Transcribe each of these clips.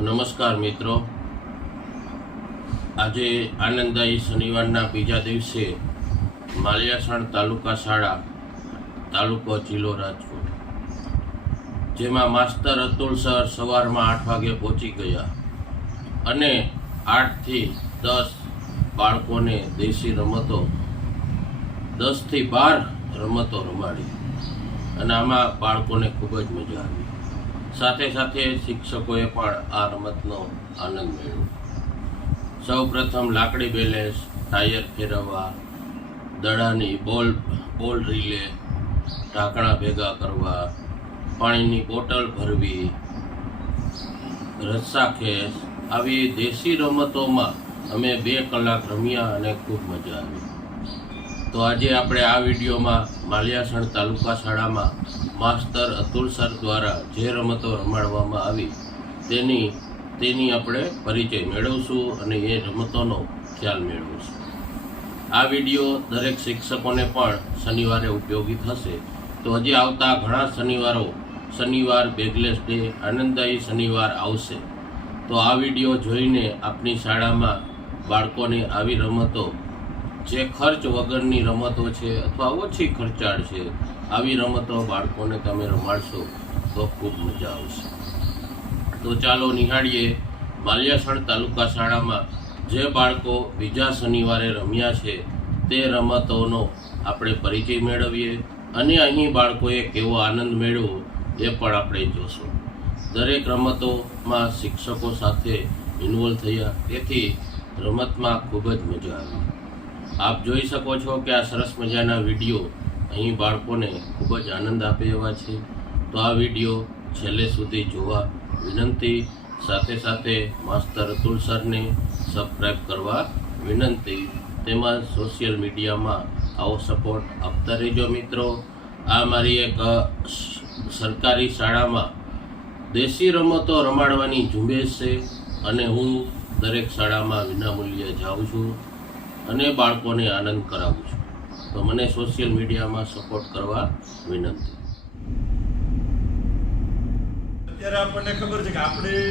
નમસ્કાર મિત્રો, આજે આનંદદાયી શનિવારના બીજા દિવસે માલિયાસણ તાલુકા શાળા તાલુકો જિલ્લો રાજકોટ, જેમાં માસ્તર અતુલ સર સવારમાં 8 વાગે પહોંચી ગયા અને 8 થી 10 બાળકોને દેશી રમતો 10 થી 12 રમતો રમાડી અને આમાં બાળકોને ખૂબ જ મજા આવી। સાથે સાથે શિક્ષકોએ પણ આ રમતનો આનંદ મેળવ્યો। સૌ પ્રથમ લાકડી બેલેન્સ, ટાયર ફેરવવા, દડાની બોલ રીલે, ઢાંકણા ભેગા કરવા, પાણીની બોટલ ભરવી, રસ્સા ખેંચ, આવી દેશી રમતોમાં અમે 2 કલાક રમ્યા અને ખૂબ મજા આવી। તો આજે આપણે આ વિડીયોમાં માલિયાસણ તાલુકા શાળામાં માસ્તર અતુલ સર દ્વારા જે રમતો રમાડવામાં આવી તેની આપણે પરિચય મેળવશું અને એ રમતોનો ખ્યાલ મેળવશું। આ વિડીયો દરેક શિક્ષકોને પણ શનિવારે ઉપયોગી થશે। તો હજી આવતા ઘણા શનિવાર બેગલેસ ડે, આનંદદાયી શનિવાર આવશે। તો આ વિડીયો જોઈને આપની શાળામાં બાળકોને આવી રમતો, જે ખર્ચ વગરની રમતો છે અથવા ઓછી ખર્ચાળ છે, આવી રમતો બાળકોને તમે રમાડશો તો ખૂબ મજા આવશે। તો ચાલો નિહાળીએ માલિયાસણ તાલુકા શાળામાં જે બાળકો બીજા શનિવારે રમ્યા છે તે રમતોનો આપણે પરિચય મેળવીએ અને અહીં બાળકોએ કેવો આનંદ મેળવ્યો એ પણ આપણે જોશું। દરેક રમતોમાં શિક્ષકો સાથે ઇન્વોલ્વ થયા, તેથી રમતમાં ખૂબ જ મજા આવી। આપ જોઈ શકો છો કે આ સરસ મજાના વિડીયો અહીં બાળકોને ખૂબ જ આનંદ આપે એવા છે। તો આ વિડીયો છેલ્લે સુધી જોવા વિનંતી, સાથે સાથે માસ્તર અતુલ સરને સબસ્ક્રાઈબ કરવા વિનંતી। તેમજ સોશિયલ મીડિયામાં આવો સપોર્ટ આપતા રહેજો મિત્રો। આ મારી એક સરકારી શાળામાં દેશી રમતો રમાડવાની ઝુંબેશ છે અને હું દરેક શાળામાં વિનામૂલ્યે જાઉં છું અને બાળકોને આનંદ કરાવું છું। તો મને સોશિયલ મીડિયામાં સપોર્ટ કરવા વિનંતી। અત્યારે આપણને ખબર છે કે આપણી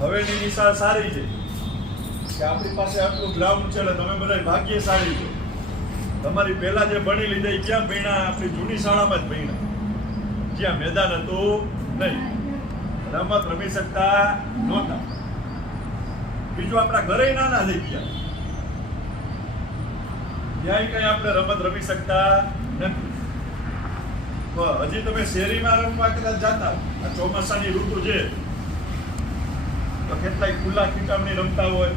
હવેની નિશાળ સારી છે કે આપણી પાસે આટલું ગ્રાઉન્ડ છે, એટલે તમે બધા ભાગ્યશાળી છો। તમારી પહેલા જે ભણી લીધા એ ક્યાં ભણ્યા? આપણી જૂની શાળામાં જ ભણ્યા, જ્યાં મેદાન હતું નહીં, રમત રમી શકતા નહોતા। બીજું આપણા ઘરે નાના થઈ ગયા, ત્યાં કઈ આપણે રમત રમી શકતા નથી। હજી તમે શેરીમાં રમવા કદાચ જતા, આ ચોમાસાની ઋતુ છે તો કેટલાય ખુલ્લા ખીટામણી રમતા હોય,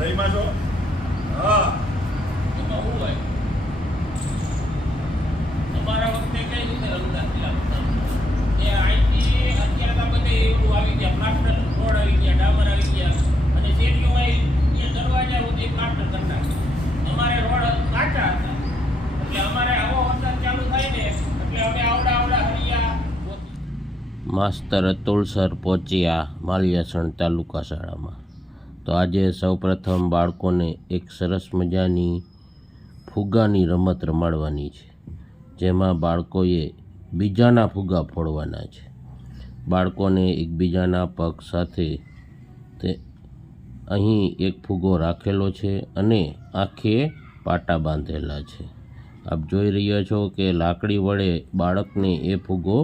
રહીમાં છો? હા, એમાં શું હોય? તમારા વખતે કઈ રીતે રમતા હતા? એ આઈટી અત્યારે તો બધે એવું આવી ગયા, પ્લાસ્ટર રોડ આવી ગયા, ડામર આવી ગયા અને શેરીઓમાં એ દરવાજા સુધી પ્લાસ્ટર કરતા। અમારે રોડ કાચા હતા, એટલે અમારે આવો વરસાદ ચાલુ થાય ને એટલે અમે આવડા હરિયા। માસ્તર અતુલ સર પહોંચ્યા માલિયાસણ તાલુકા શાળામાં। તો આજે સૌપ્રથમ બાળકોને એક સરસ મજાની ફુગ્ગાની રમત રમાડવાની છે, જેમાં બાળકોએ બીજાના ફુગ્ગા ફોડવાના છે। બાળકોને એકબીજાના પગ સાથે તે અહીં એક ફુગ્ગો રાખેલો છે અને આખે પાટા બાંધેલા છે। આપ જોઈ રહ્યા છો કે લાકડી વડે બાળકને એ ફુગ્ગો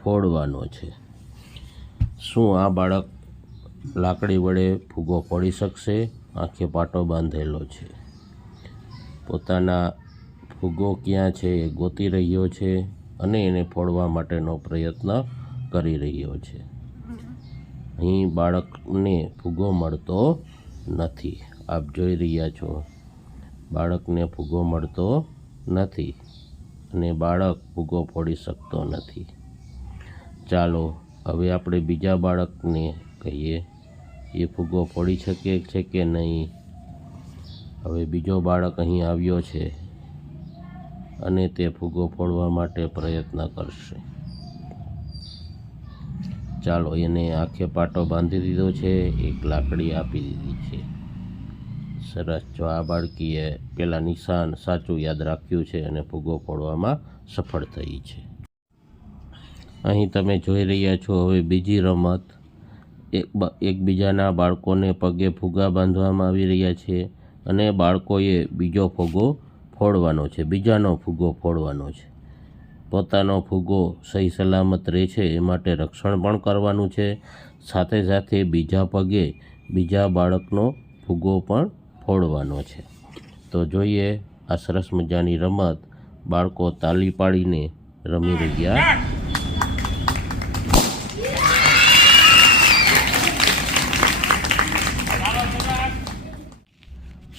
ફોડવાનો છે। શું આ બાળક લાકડી વડે ફુગ્ગો ફોડી શકશે? આંખે પાટો બાંધેલો છે, પોતાના ફુગ્ગો ક્યાં છે એ ગોતી રહ્યો છે અને એને ફોડવા માટેનો પ્રયત્ન કરી રહ્યો છે। અહીં બાળકને ફુગ્ગો મળતો નથી, આપ જોઈ રહ્યા છો, બાળકને ફુગ્ગો મળતો નથી અને બાળક ફુગ્ગો ફોડી શકતો નથી। ચાલો હવે આપણે બીજા બાળકને કહીએ એ ફુગ્ગો ફોડી શકે છે કે નહીં। હવે બીજો બાળક અહીં આવ્યો છે અને તે ફુગ્ગો ફોડવા માટે પ્રયત્ન કરશે। ચાલો, એને આંખે પાટો બાંધી દીધો છે, એક લાકડી આપી દીધી છે। સરસ, જો આ બાળકીએ પેલા નિશાન સાચું યાદ રાખ્યું છે અને ફુગ્ગો ફોડવામાં સફળ થઈ છે। અહીં તમે જોઈ રહ્યા છો હવે બીજી રમત એકબીજાના બાળકોને પગે ફુગ્ગા બાંધવામાં આવી રહ્યા છે અને બાળકોએ બીજો ફુગ્ગો ફોડવાનો છે, બીજાનો ફુગ્ગો ફોડવાનો છે. પોતાનો ફુગ્ગો સહી સલામત રહે છે એ માટે રક્ષણ પણ કરવાનું છે. સાથે સાથે બીજા પગે બીજા બાળકનો ફુગ્ગો પણ ફોડવાનો છે. તો જોઈએ આ સરસ મજાની રમત બાળકો તાલી પાડીને રમી રહ્યા.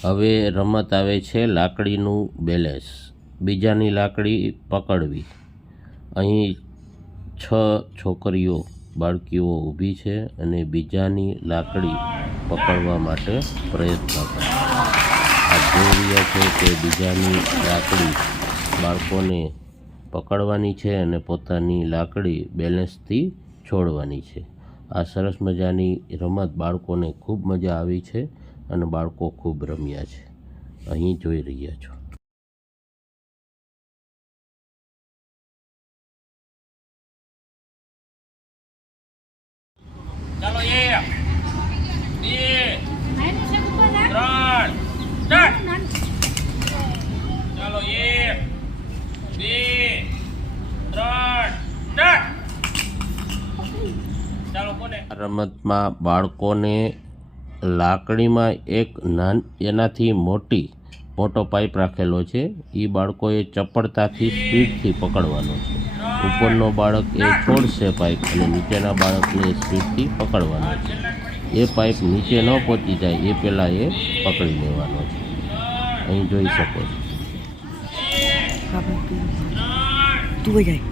હવે રમત આવે છે લાકડીનું બેલેન્સ. બીજાની લાકડી પકડવી. અહીં 6 છોકરીઓ બાળકીઓ ઊભી છે અને બીજાની લાકડી પકડવા માટે પ્રયત્ન કરે. આ જોઈ રહ્યા છે કે બીજાની લાકડી બાળકોને પકડવાની છે અને પોતાની લાકડી બેલેન્સથી છોડવાની છે. આ સરસ મજાની રમત બાળકોને ખૂબ મજા આવી છે અને બાળકો ખૂબ રમ્યા છે. અહીં જોઈ રહ્યા છો. ચાલો 1 2 3 સ્ટાર્ટ. ચાલો કોને આ રમતમાં બાળકોને લાકડીમાં એક એનાથી મોટો પાઇપ રાખેલો છે. એ બાળકોએ ચપળતાથી સ્પીડથી પકડવાનો છે. ઉપરનો બાળક એ છોડશે પાઇપ અને નીચેના બાળકને સ્પીડથી પકડવાનો છે. એ પાઇપ નીચે ન પહોંચી જાય એ પહેલાં એ પકડી લેવાનો છે. અહીં જોઈ શકો છો. તું જાય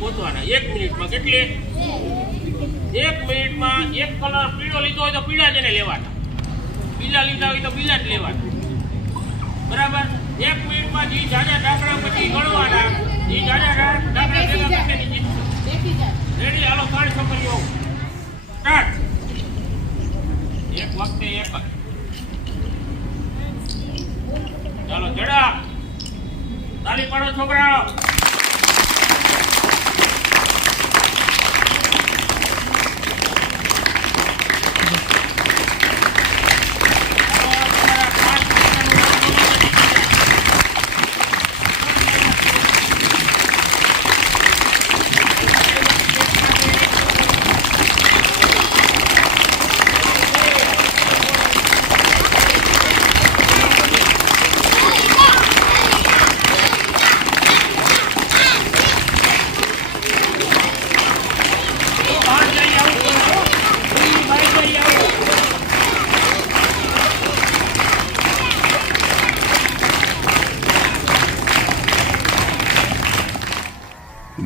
ગોતવાના 1 મિનિટમાં. કેટલી? 1 મિનિટમાં એક કલર પીળો લીધો હોય તો પીળા જ એને લેવાના, બીજા લીધા હોય તો બીજા જ લેવાના. બરાબર? 1 મિનિટમાં જે જાજા ઢાંકણા પછી ગણવાના, જે જાજા ઢાંકણા ભેગા કરીને જીતશું. રેડી? હાલો 3 છોકરીઓ સ્ટાર્ટ. એક વખતે એક જ. ચાલો જડા તાલી પાડો છોકરાઓ.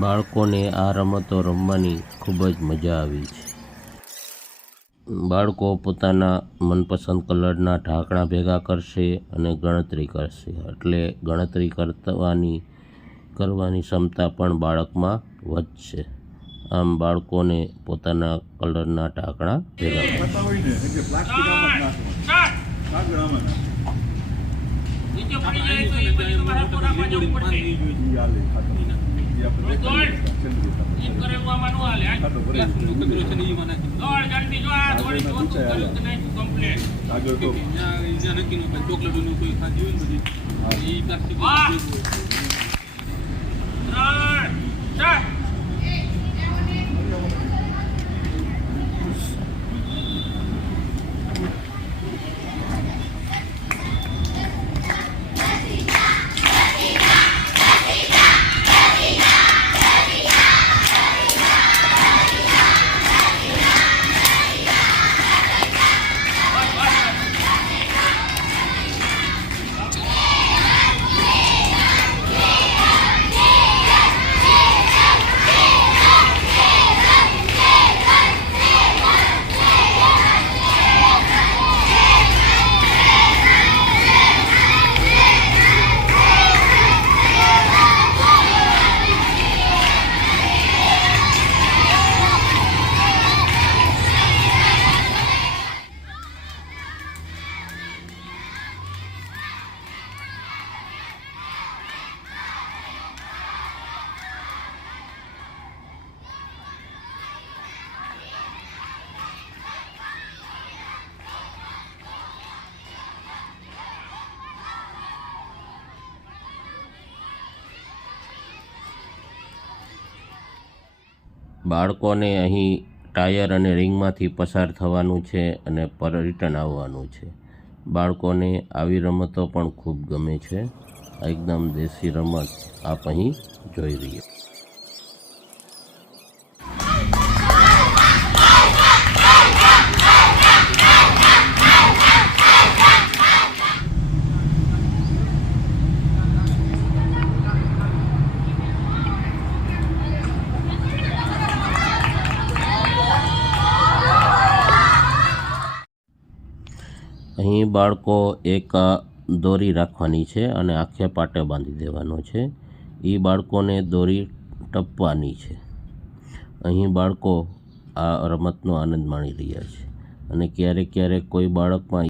બાળકોને આ રમતો રમવાની ખૂબ જ મજા આવી છે. બાળકો પોતાના મનપસંદ કલરના ઢાંકણા ભેગા કરશે અને ગણતરી કરશે. એટલે ગણતરી કરવાની ક્ષમતા પણ બાળકમાં વધશે. આમ બાળકોને પોતાના કલરના ઢાંકણા ભેગા કરશે. કરતા હોય ને એટલે પ્લાસ્ટિક આમાં જ નાખવાનું. કાગળ આમાં નાખવાનું. નીચે પડી જાય તો એ પછી તમારે પૂરામાં જવું પડશે. ઈ હાલે ખાતર. ઈ આપણે એમ કરેવામાં ન હાલે. ખાતર ભરી દોડ જલ્દી જો આ દોડી જો કર્યું કે નહીં કમ્પ્લીટ. કાગળ તો વાહ 3 સ્ટાર્ટ. બાળકોને અહીં ટાયર અને રિંગમાંથી પસાર થવાનું છે અને રિટર્ન આવવાનું છે. બાળકોને આવી રમતો પણ ખૂબ ગમે છે. એકદમ દેશી રમત આપ અહીં જોઈ રહ્યા. અહીં બાળકો એક દોરી રાખવાની છે અને આખે પાટે બાંધી દેવાનો છે. એ બાળકોને દોરી ટપવાની છે. અહીં બાળકો આ રમતનો આનંદ માણી રહ્યા છે અને ક્યારેક ક્યારેક કોઈ બાળકમાં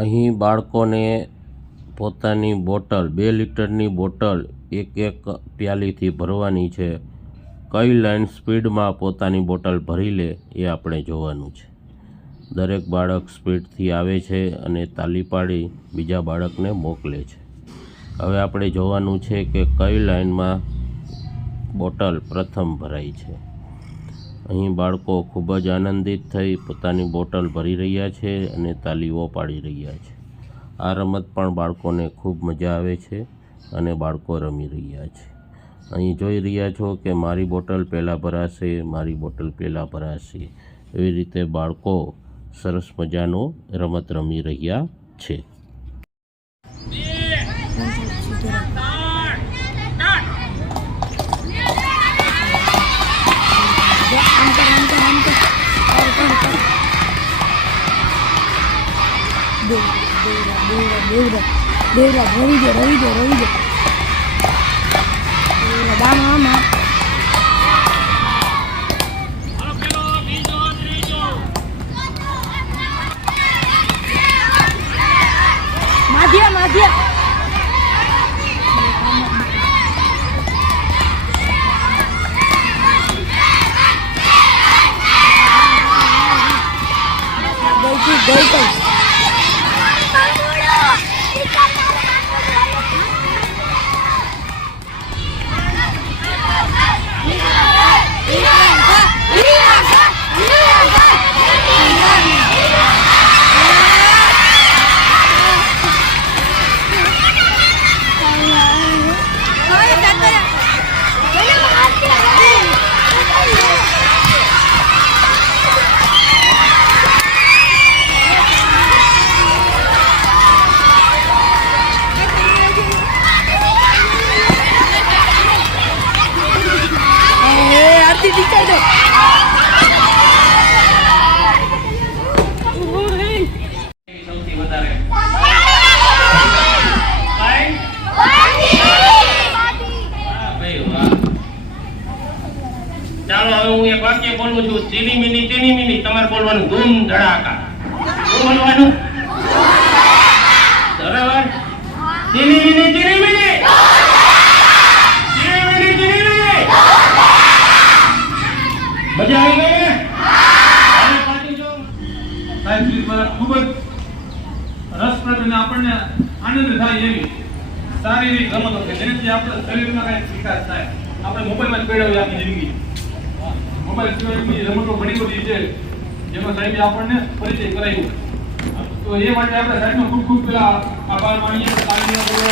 અહીં બાળકોને પોતાની બોટલ 2 લીટરની બોટલ એક પ્યાલીથી ભરવાની છે. કઈ લાઈન સ્પીડમાં પોતાની બોટલ ભરી લે એ આપણે જોવાનું છે. દરેક બાળક સ્પીડથી આવે છે અને તાલી પાડી બીજા બાળકને મોકલે છે. હવે આપણે જોવાનું છે કે કઈ લાઈનમાં બોટલ પ્રથમ ભરાય છે. અહીં બાળકો ખૂબ જ આનંદિત થઈ પોતાની બોટલ ભરી રહ્યા છે અને તાલીઓ પાડી રહ્યા છે. આ રમત પણ બાળકોને ખૂબ મજા આવે છે અને બાળકો રમી રહ્યા છે. અહીં જોઈ રહ્યા છો કે મારી બોટલ પહેલાં ભરાશે, મારી બોટલ પહેલાં ભરાશે. એવી રીતે બાળકો સરસ મજાનો રમત રમી રહ્યા છે. સૌથી વધારે ચાલો હવે હું એક વાક્ય બોલું છું. ચીની મિની તમારે બોલવાનું ધૂમ ધડાકા. શું બોલવાનું? બરાબર? ચીની મિની મજા આવી ગઈ ને? સાહેબ ખૂબ જ રસપ્રદ અને આપણને આનંદ થાય એવી સારી એવી રમતો છે જેનાથી આપણા શરીરમાં કાંઈક વિકાસ થાય. આપણે મોબાઈલમાં જ પડ્યા હોય આપણી જિંદગી. મોબાઈલ સિવાયની રમતો ઘણી બધી છે જેમાં સાહેબે આપણને પરિચય કરાવ્યો. તો એ માટે આપણે સાહેબનો ખૂબ ખૂબ પેલા આભાર માનીએ.